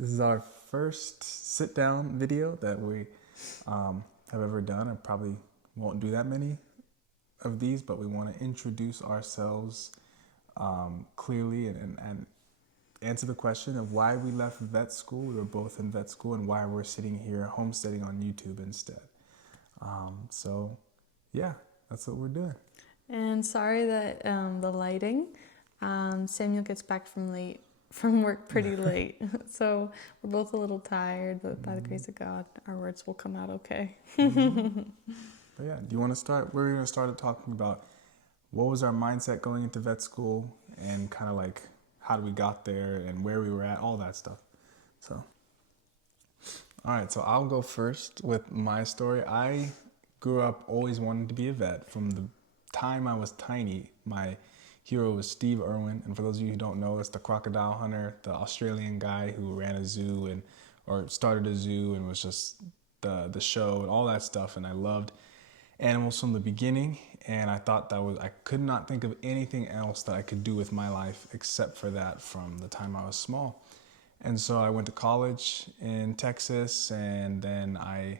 This is our first sit-down video that we have ever done. I probably won't do that many of these, but we want to introduce ourselves clearly and answer the question of why we left vet school. We were both in vet school, and why we're sitting here homesteading on YouTube instead. So yeah, that's what we're doing. And sorry that the lighting, Samuel gets back from work pretty late. So we're both a little tired, but by the grace of God, our words will come out okay. But yeah, do you want to start? We're going to start talking about what was our mindset going into vet school and kind of like how we got there and where we were at, all that stuff. So, all right, so I'll go first with my story. I grew up always wanting to be a vet. From the time I was tiny, my hero was Steve Irwin, and for those of you who don't know, it's the crocodile hunter, the Australian guy who ran a zoo or started a zoo and was just the show and all that stuff. And I loved animals from the beginning, and I thought I could not think of anything else that I could do with my life except for that from the time I was small. And so I went to college in Texas, and then I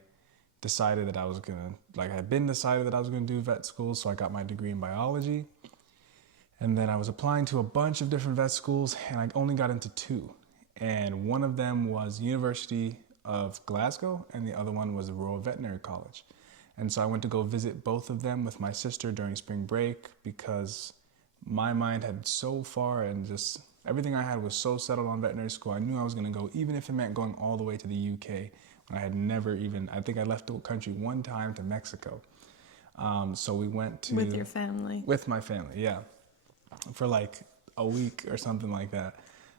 decided that I was gonna do vet school, so I got my degree in biology. And then I was applying to a bunch of different vet schools, and I only got into two. And one of them was University of Glasgow, and the other one was the Royal Veterinary College. And so I went to go visit both of them with my sister during spring break because my mind had so far and just everything I had was so settled on veterinary school. I knew I was going to go, even if it meant going all the way to the UK. When I had never I think I left the country one time to Mexico. So we went to... With your family? With my family, yeah. For like a week or something like that.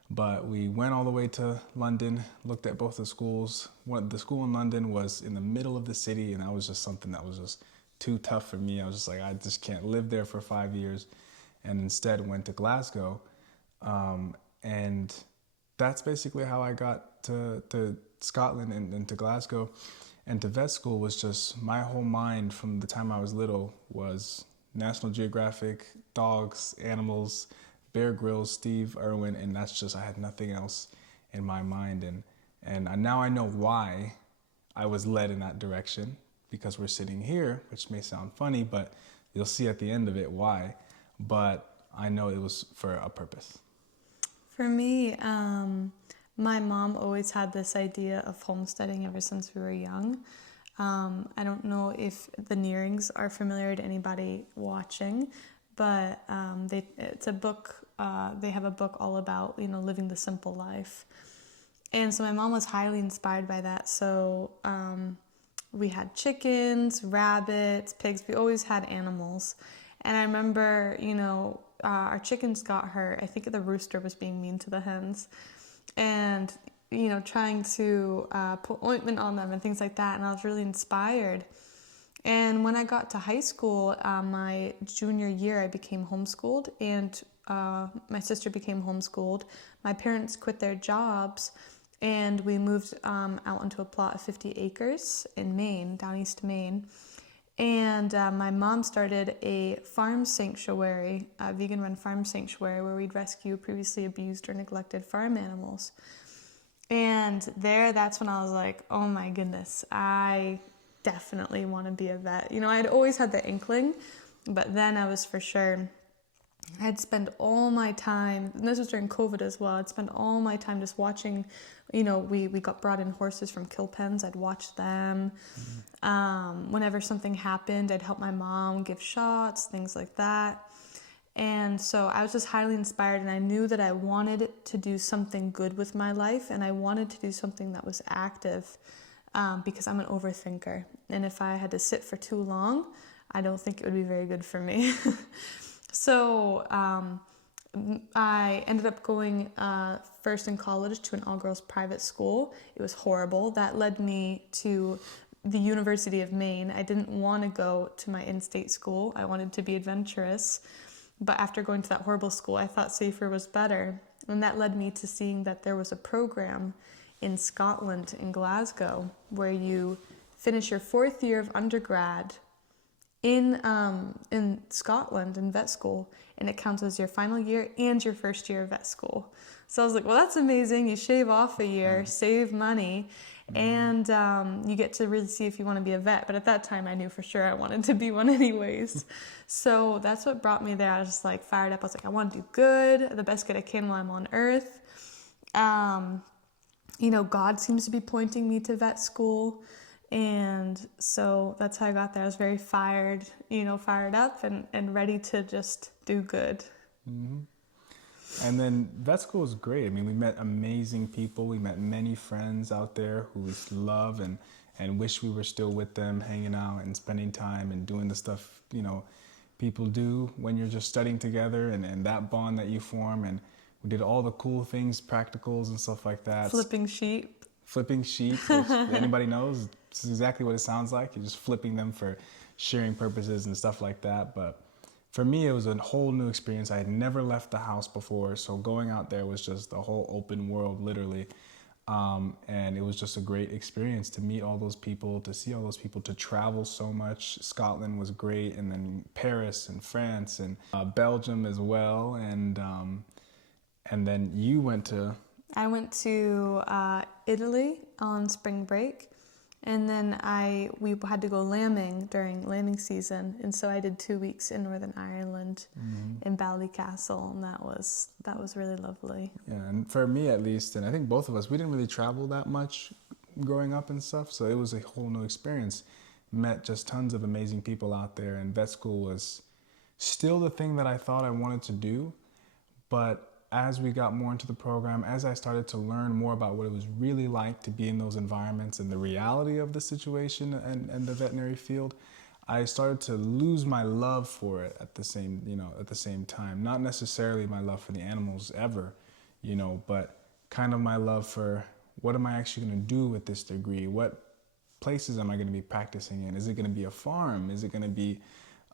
But we went all the way to London, looked at both the schools. The school in London was in the middle of the city, and that was just something that was just too tough for me. I was just like, I just can't live there for 5 years. And instead went to Glasgow. And that's basically how I got to Scotland and to Glasgow. And to vet school was just, my whole mind from the time I was little was National Geographic, dogs, animals, Bear Grylls, Steve Irwin, and that's just, I had nothing else in my mind. And now I know why I was led in that direction, because we're sitting here, which may sound funny, but you'll see at the end of it why. But I know it was for a purpose. For me, my mom always had this idea of homesteading ever since we were young. I don't know if the Nearings are familiar to anybody watching, but it's a book. They have a book all about living the simple life, and so my mom was highly inspired by that. So we had chickens, rabbits, pigs. We always had animals, and I remember our chickens got hurt. I think the rooster was being mean to the hens, and trying to put ointment on them and things like that. And I was really inspired. And when I got to high school, my junior year, I became homeschooled, and my sister became homeschooled. My parents quit their jobs, and we moved out onto a plot of 50 acres in Maine, down east Maine. And my mom started a farm sanctuary, a vegan-run farm sanctuary, where we'd rescue previously abused or neglected farm animals. And that's when I was like, oh my goodness, I definitely want to be a vet. I'd always had the inkling, but then I was for sure, I'd spend all my time, and this was during COVID as well, I'd spend all my time just watching, we got brought in horses from kill pens, I'd watch them. Whenever something happened, I'd help my mom give shots, things like that. And so I was just highly inspired, and I knew that I wanted to do something good with my life, and I wanted to do something that was active, because I'm an overthinker. And if I had to sit for too long, I don't think it would be very good for me. So I ended up going first in college to an all-girls private school. It was horrible. That led me to the University of Maine. I didn't want to go to my in-state school. I wanted to be adventurous. But after going to that horrible school, I thought safer was better. And that led me to seeing that there was a program in Scotland, in Glasgow, where you finish your 4th year of undergrad in Scotland in vet school, and it counts as your final year and your first year of vet school. So I was like, well, that's amazing. You shave off a year, save money, and you get to really see if you want to be a vet. But at that time, I knew for sure I wanted to be one anyways. So that's what brought me there. I was just like fired up. I was like, I want to do good, the best good I can while I'm on earth. God seems to be pointing me to vet school. And so that's how I got there. I was very fired up and ready to just do good. Mm-hmm. And then vet school was great. I mean, we met amazing people. We met many friends out there who we love and wish we were still with them, hanging out and spending time and doing the stuff, people do when you're just studying together, and that bond that you form. And we did all the cool things, practicals and stuff like that. Flipping sheep, which anybody knows, this is exactly what it sounds like. You're just flipping them for shearing purposes and stuff like that. But for me, it was a whole new experience. I had never left the house before, so going out there was just a whole open world, literally. And it was just a great experience to meet all those people, to see all those people, to travel so much. Scotland was great, and then Paris and France and Belgium as well. And then you went to... I went to Italy on spring break, and then we had to go lambing during lambing season, and so I did 2 weeks in Northern Ireland, in Ballycastle, and that was really lovely. Yeah, and for me at least, and I think both of us, we didn't really travel that much growing up and stuff, so it was a whole new experience. Met just tons of amazing people out there, and vet school was still the thing that I thought I wanted to do, but as we got more into the program, as I started to learn more about what it was really like to be in those environments and the reality of the situation and the veterinary field, I started to lose my love for it at the same time. Not necessarily my love for the animals ever, but kind of my love for what am I actually going to do with this degree? What places am I going to be practicing in? Is it going to be a farm? Is it going to be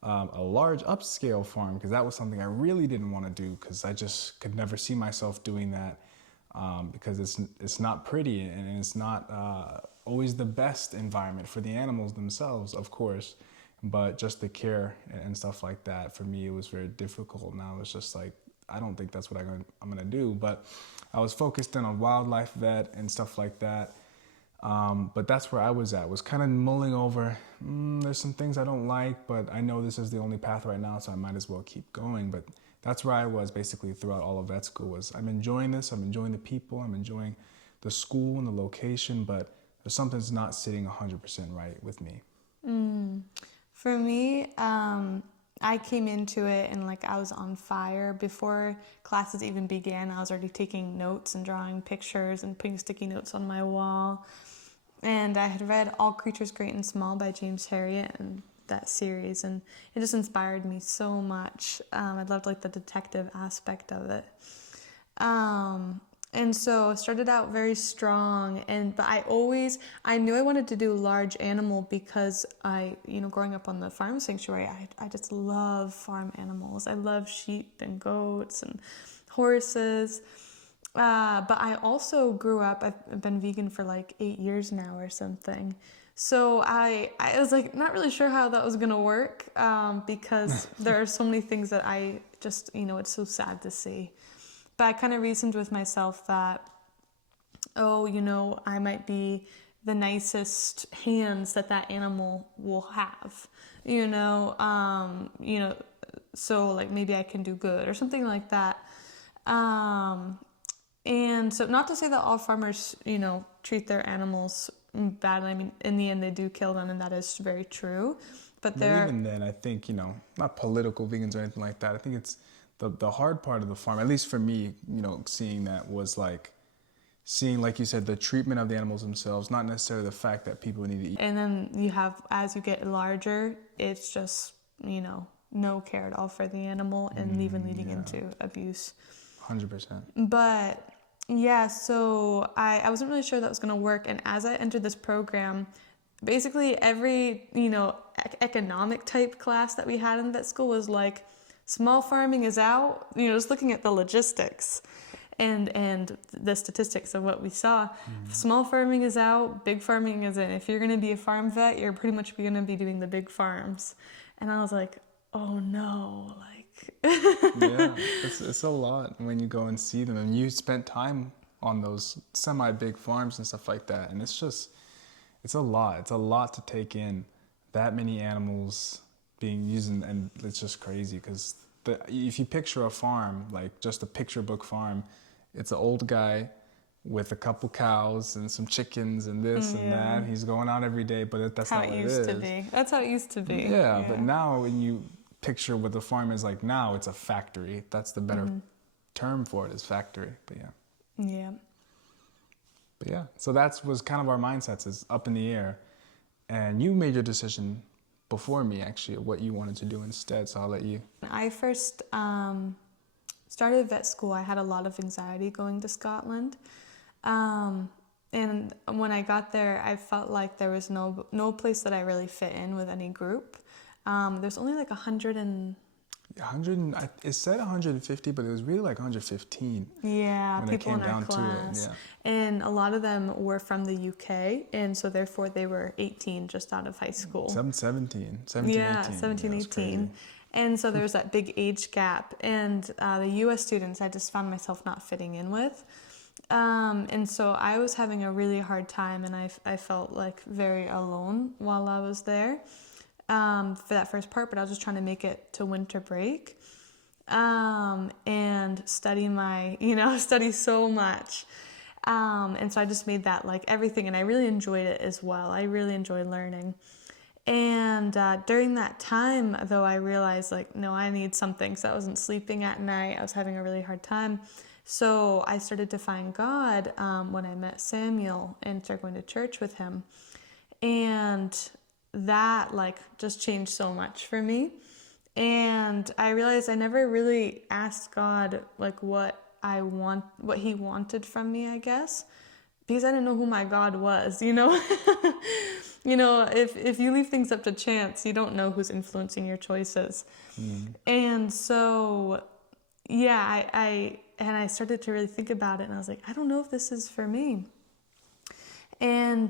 a large upscale farm? Because that was something I really didn't want to do, because I just could never see myself doing that, because it's not pretty, and it's not always the best environment for the animals themselves, of course, but just the care and stuff like that. For me, it was very difficult, and I was just like, I don't think that's what I'm gonna do. But I was focused in on wildlife vet and stuff like that. But that's where I was kind of mulling over, there's some things I don't like, but I know this is the only path right now, so I might as well keep going. But that's where I was basically throughout all of vet school. Was I'm enjoying this, I'm enjoying the people, I'm enjoying the school and the location, but there's something that's not sitting 100% right with me. For me, I came into it and I was on fire. Before classes even began, I was already taking notes and drawing pictures and putting sticky notes on my wall. And I had read All Creatures Great and Small by James Herriot, and that series, and it just inspired me so much. I loved the detective aspect of it. And so I started out very strong, but I knew I wanted to do large animal because growing up on the farm sanctuary, I just love farm animals. I love sheep and goats and horses. But I also grew up, I've been vegan for 8 years now or something. So I was not really sure how that was going to work, because there are so many things that I just, it's so sad to see. But I kind of reasoned with myself that, I might be the nicest hands that animal will have, so maybe I can do good or something like that. And so not to say that all farmers, treat their animals badly. I mean, in the end, they do kill them, and that is very true. But even then, I think, not political vegans or anything like that. I think it's the hard part of the farm, at least for me, seeing that was seeing, like you said, the treatment of the animals themselves, not necessarily the fact that people need to eat. And then you have, as you get larger, it's just, no care at all for the animal, and even leading into abuse. 100%. But yeah, so I wasn't really sure that was going to work. And as I entered this program, basically every, economic type class that we had in vet school was small farming is out, just looking at the logistics and the statistics of what we saw. Small farming is out, big farming is in. If you're going to be a farm vet, you're pretty much going to be doing the big farms. And I was like, oh no, like. Yeah, it's a lot when you go and see them, and you spent time on those semi-big farms and stuff like that, and it's a lot. It's a lot to take in, that many animals being used, and it's just crazy because if you picture a farm, like just a picture book farm, it's an old guy with a couple cows and some chickens and this and that. He's going out every day, but that's how not what it it used is. to be. That's how it used to be. Yeah, but now when you picture what the farm is like now, it's a factory. That's the better term for it, is factory. But Yeah. But yeah, so that was kind of our mindsets, is up in the air. And you made your decision before me, actually, of what you wanted to do instead, so I'll let you. When I first started vet school, I had a lot of anxiety going to Scotland. And when I got there, I felt like there was no place that I really fit in with any group. There's only like 100 it said 150, but it was really like 115. Yeah, when people it came in our down class. to it. Yeah. And a lot of them were from the UK, and so therefore they were 18 just out of high school. 17, Yeah, 18. 17, 18. And so there was that big age gap. And the US students, I just found myself not fitting in with. And so I was having a really hard time, and I felt like very alone while I was there for that first part, but I was just trying to make it to winter break and study study so much. And so I just made that like everything, and I really enjoyed it as well. I really enjoyed learning. And during that time, though, I realized like, no, I need something. So I wasn't sleeping at night. I was having a really hard time. So I started to find God when I met Samuel and started going to church with him. And that like just changed so much for me. And I realized I never really asked God like what he wanted from me, I guess, because I didn't know who my God was, you know. If you leave things up to chance, you don't know who's influencing your choices. And so I started to really think about it, and I was like, I don't know if this is for me. And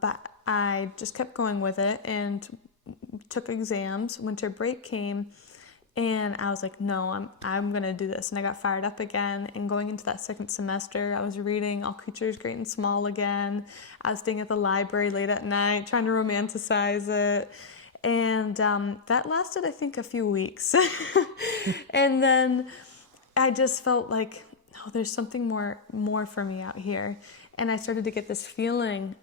but I just kept going with it and took exams. Winter break came, and I was like, no, I'm gonna do this. And I got fired up again. And going into that second semester, I was reading All Creatures Great and Small again. I was staying at the library late at night, trying to romanticize it. And that lasted, I think, a few weeks. And then I just felt like, no, there's something more for me out here. And I started to get this feeling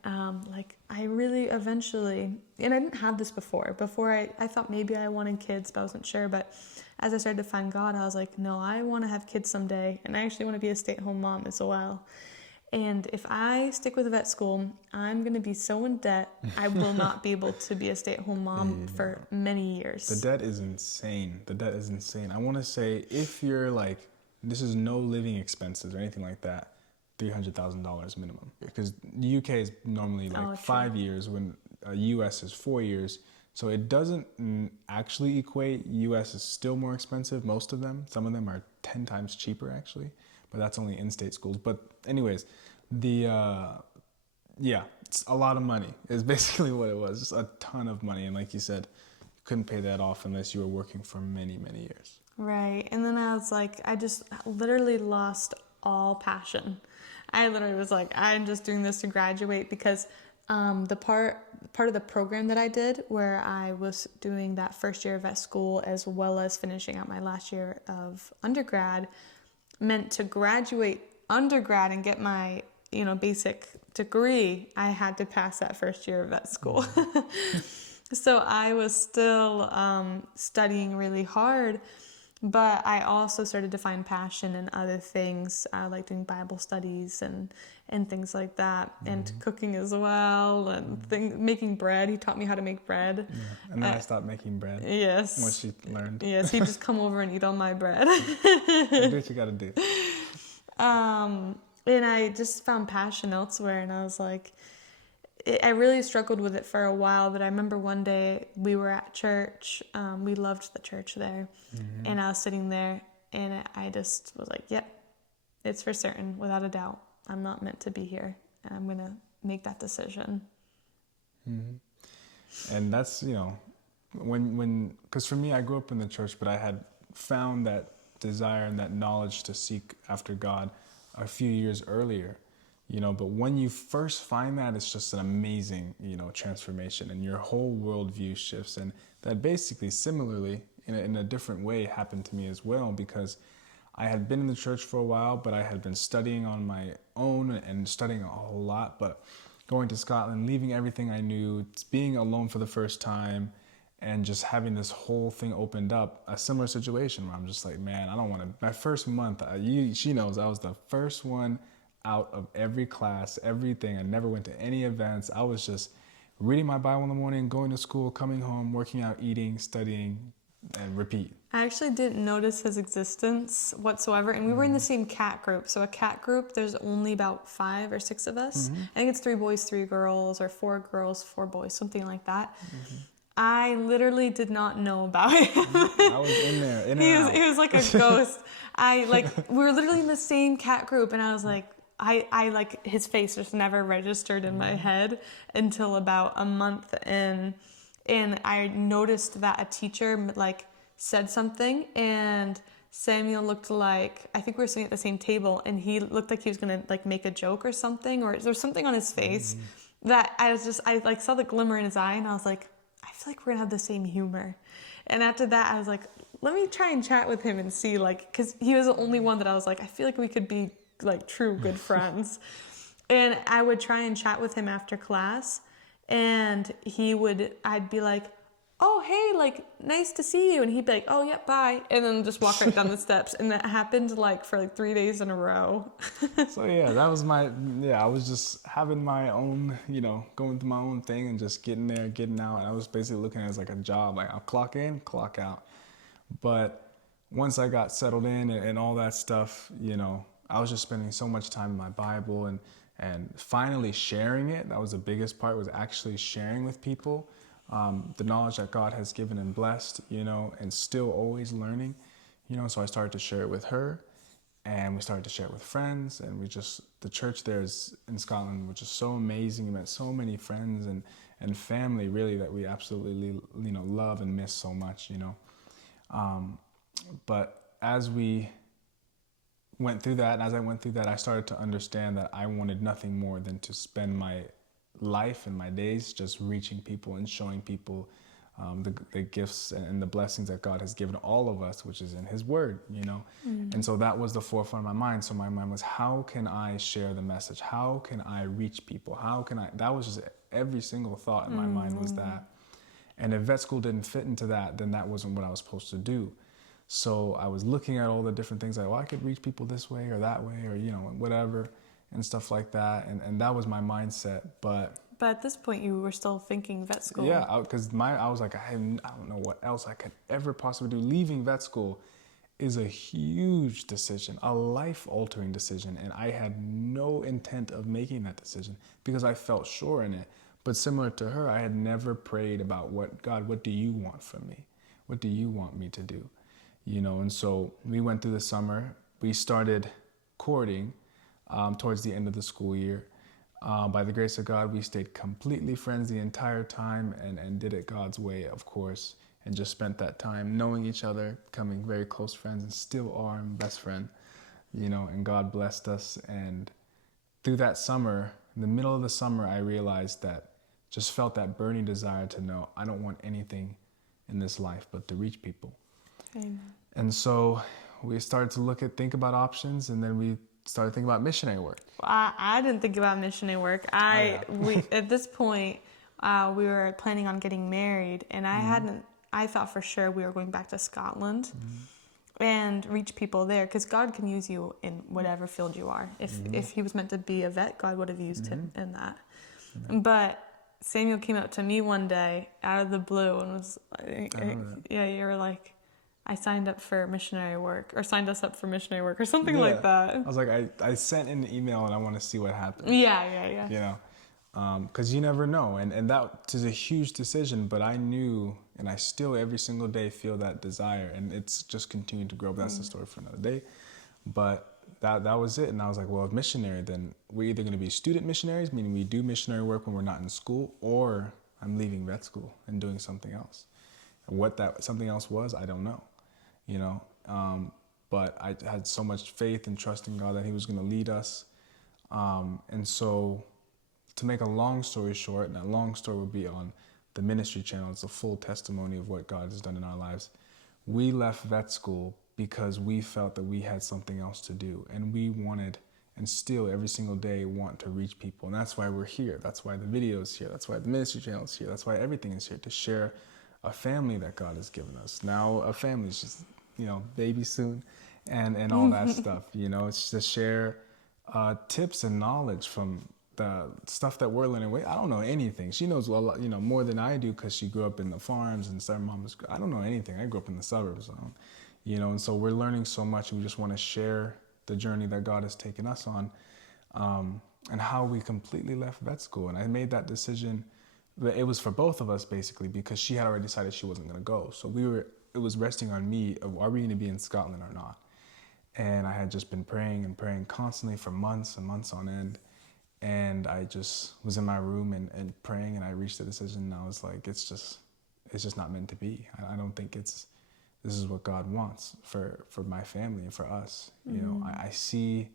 like I really eventually, and I didn't have this before. Before I thought maybe I wanted kids, but I wasn't sure. But as I started to find God, I was like, no, I want to have kids someday. And I actually want to be a stay-at-home mom as well. And if I stick with vet school, I'm going to be so in debt, I will not be able to be a stay-at-home mom for many years. The debt is insane. I want to say, if you're like, this is no living expenses or anything like that, $300,000 minimum. Because the UK is normally like 5 years, when US is 4 years. So it doesn't actually equate. US is still more expensive, most of them. Some of them are 10 times cheaper actually, but that's only in-state schools. But anyways, it's a lot of money is basically what it was. Just a ton of money. And like you said, you couldn't pay that off unless you were working for many, many years. Right. And then I was like, I just literally lost all passion. I literally was like, I'm just doing this to graduate, because the part of the program that I did, where I was doing that first year of vet school as well as finishing out my last year of undergrad, meant to graduate undergrad and get my basic degree, I had to pass that first year of vet school. So I was still studying really hard. But I also started to find passion in other things, like doing Bible studies and things like that, and cooking as well, and making bread. He taught me how to make bread. Yeah. And then I stopped making bread. Yes. Once you learned. Yes, he'd just come over and eat all my bread. Do what you gotta do. And I just found passion elsewhere, and I was like, I really struggled with it for a while, but I remember one day we were at church. We loved the church there. And I was sitting there, and I just was like, yep, it's for certain, without a doubt. I'm not meant to be here, and I'm going to make that decision. And that's, because for me, I grew up in the church, but I had found that desire and that knowledge to seek after God a few years earlier, but when you first find that, it's just an amazing, transformation, and your whole worldview shifts. And that basically similarly in a different way happened to me as well, because I had been in the church for a while, but I had been studying on my own and studying a whole lot, but going to Scotland, leaving everything I knew, being alone for the first time, and just having this whole thing opened up, a similar situation where I'm just like, man, I don't want to. My first month, she knows I was the first one out of every class, everything. I never went to any events. I was just reading my Bible in the morning, going to school, coming home, working out, eating, studying, and repeat. I actually didn't notice his existence whatsoever, and we were in the same cat group. So a cat group, there's only about 5 or 6 of us. I think it's 3 boys, 3 girls, or 4 girls, 4 boys, something like that. I literally did not know about him. I was in there, in and out. He was like a ghost. We were literally in the same cat group, and I was like, I like his face just never registered in my head until about a month in, and I noticed that a teacher said something, and Samuel looked like, I think we were sitting at the same table, and he looked like he was gonna make a joke or something, or there was something on his face that I saw the glimmer in his eye, and I was like, I feel like we're gonna have the same humor. And after that, I was like, let me try and chat with him and see, because he was the only one that I was like, I feel like we could be true good friends. And I would try and chat with him after class, and I'd be like, oh, hey, nice to see you. And he'd be like, oh, yeah, bye. And then just walk right down the steps. And that happened for 3 days in a row. So yeah, that was I was just having my own, going through my own thing and just getting there, getting out. And I was basically looking at it as like a job, I'll clock in, clock out. But once I got settled in and all that stuff, I was just spending so much time in my Bible and finally sharing it. That was the biggest part, was actually sharing with people. The knowledge that God has given and blessed, and still always learning, so I started to share it with her, and we started to share it with friends, and the church there in Scotland, which is so amazing. We met so many friends and family, really, that we absolutely, love and miss so much, but as we went through that, and as I went through that, I started to understand that I wanted nothing more than to spend my life and my days just reaching people and showing people the gifts and the blessings that God has given all of us, which is in His Word, And so that was the forefront of my mind. So my mind was, how can I share the message? How can I reach people? That was just every single thought in my mind was that. And if vet school didn't fit into that, then that wasn't what I was supposed to do. So I was looking at all the different things I could reach people this way or that way, or, whatever, and stuff like that. And that was my mindset. But at this point, you were still thinking vet school. Yeah, because I was like, I don't know what else I could ever possibly do. Leaving vet school is a huge decision, a life-altering decision. And I had no intent of making that decision because I felt sure in it. But similar to her, I had never prayed about God, what do you want from me? What do you want me to do? And so we went through the summer. We started courting towards the end of the school year. By the grace of God, we stayed completely friends the entire time and did it God's way, of course, and just spent that time knowing each other, becoming very close friends, and still are my best friend, and God blessed us. And through that summer, in the middle of the summer, I realized just felt that burning desire to know I don't want anything in this life but to reach people. Amen. And so we started to think about options, and then we started thinking about missionary work. I didn't think about missionary work. At this point, we were planning on getting married, and I thought for sure we were going back to Scotland and reach people there, because God can use you in whatever field you are. If he was meant to be a vet, God would have used him in that. But Samuel came up to me one day out of the blue and was, you were like, I signed up for missionary work, or signed us up for missionary work, or something like that. I was like, I sent in an email and I want to see what happens. Yeah. Because you never know. And that is a huge decision, but I knew, and I still every single day feel that desire, and it's just continued to grow. But that's the story for another day. But that was it. And I was like, well, if missionary, then we're either going to be student missionaries, meaning we do missionary work when we're not in school, or I'm leaving vet school and doing something else. What that something else was, I don't know, you know. But I had so much faith and trust in God that He was going to lead us. And so, to make a long story short, and that long story will be on the ministry channel. It's a full testimony of what God has done in our lives. We left vet school because we felt that we had something else to do, and we wanted, and still every single day want to reach people. And that's why we're here. That's why the video is here. That's why the ministry channel is here. That's why everything is here, to share a family that God has given us. Now a family is just, baby soon, and all that stuff. It's to share tips and knowledge from the stuff that we're learning. I don't know anything. She knows a lot, more than I do, because she grew up in the farms and stepmom. I don't know anything. I grew up in the suburbs, and so we're learning so much. And we just want to share the journey that God has taken us on, and how we completely left vet school. And I made that decision. It was for both of us, basically, because she had already decided she wasn't going to go. So it was resting on me of, are we going to be in Scotland or not? And I had just been praying and praying constantly for months and months on end. And I just was in my room and praying, and I reached a decision, and I was like, it's just not meant to be. I don't think this is what God wants for my family and for us. I see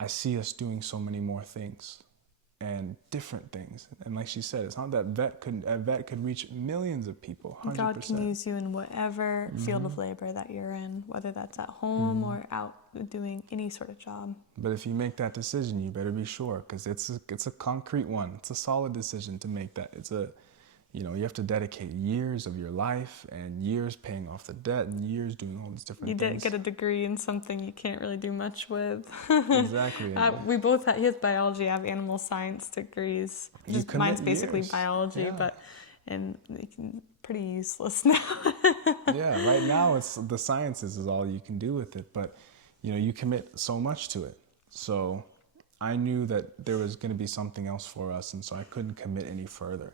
us doing so many more things and different things. And like she said, it's not that a vet could reach millions of people, 100%. God can use you in whatever field of labor that you're in, whether that's at home or out doing any sort of job. But if you make that decision, you better be sure, because it's a concrete one. It's a solid decision to make that. You have to dedicate years of your life and years paying off the debt and years doing all these different things. You didn't get a degree in something you can't really do much with. Exactly. We both he has biology, I have animal science degrees. Mine's basically biology, and pretty useless now. Yeah, right now it's the sciences is all you can do with it, but you commit so much to it. So I knew that there was going to be something else for us, and so I couldn't commit any further.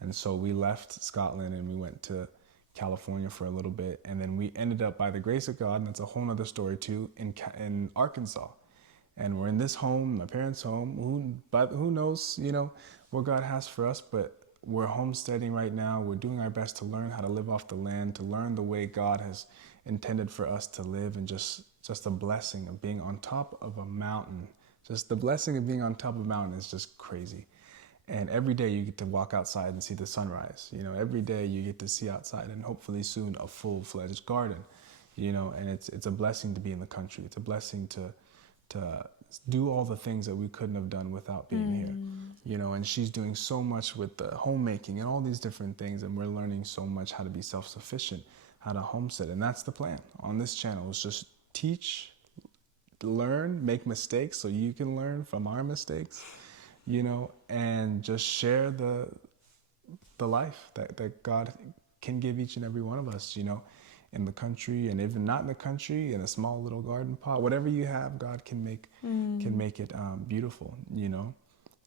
And so we left Scotland and we went to California for a little bit. And then we ended up, by the grace of God, and it's a whole nother story too, in Arkansas. And we're in this home, my parents' home. Who knows, what God has for us. But we're homesteading right now. We're doing our best to learn how to live off the land, to learn the way God has intended for us to live. And just the blessing of being on top of a mountain. Just the blessing of being on top of a mountain is just crazy. And every day you get to walk outside and see the sunrise. Every day you get to see outside, and hopefully soon a full-fledged garden. And it's a blessing to be in the country. It's a blessing to do all the things that we couldn't have done without being here. And she's doing so much with the homemaking and all these different things, and we're learning so much how to be self-sufficient, how to homestead. And that's the plan on this channel, is just teach, learn, make mistakes so you can learn from our mistakes. And just share the life that God can give each and every one of us, in the country, and even not in the country, in a small little garden pot, whatever you have, God can make it beautiful,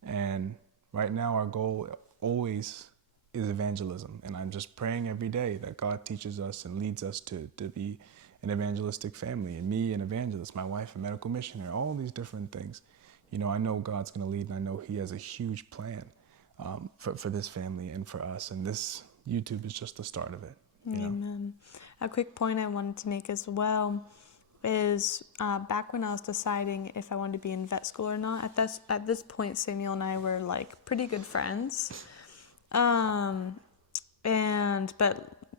And right now our goal always is evangelism. And I'm just praying every day that God teaches us and leads us to be an evangelistic family, and me an evangelist, my wife a medical missionary, all these different things. I know God's going to lead, and I know He has a huge plan for this family and for us. And this YouTube is just the start of it. Amen. A quick point I wanted to make as well is back when I was deciding if I wanted to be in vet school or not, at this point, Samuel and I were like pretty good friends, but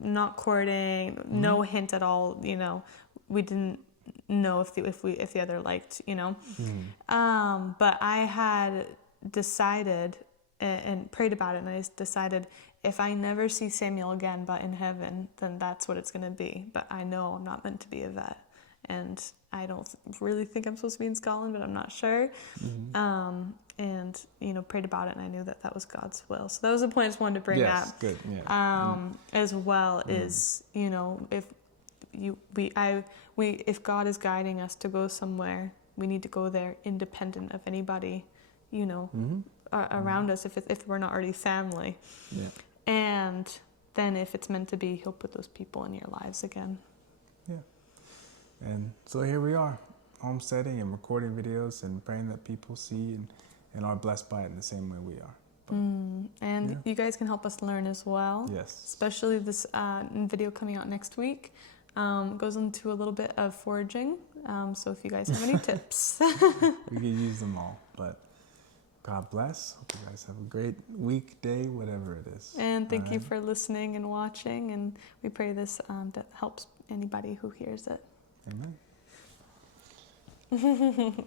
not courting, no hint at all. We didn't know if the other liked, but I had decided and prayed about it, and I decided if I never see Samuel again but in heaven, then that's what it's going to be. But I know I'm not meant to be a vet, and I don't really think I'm supposed to be in Scotland, but I'm not sure. And prayed about it, and I knew that was God's will. So that was the point I just wanted to bring up. Good. Yeah. As well is if God is guiding us to go somewhere, we need to go there independent of anybody, around us, if we're not already family. Yeah. And then if it's meant to be, He'll put those people in your lives again. Yeah. And so here we are, homesteading and recording videos and praying that people see and are blessed by it in the same way we are. And you guys can help us learn as well. Yes. Especially this video coming out next week goes into a little bit of foraging. So if you guys have any tips. We can use them all. But God bless. Hope you guys have a great week, day, whatever it is. And thank you for listening and watching. And we pray this that helps anybody who hears it. Amen.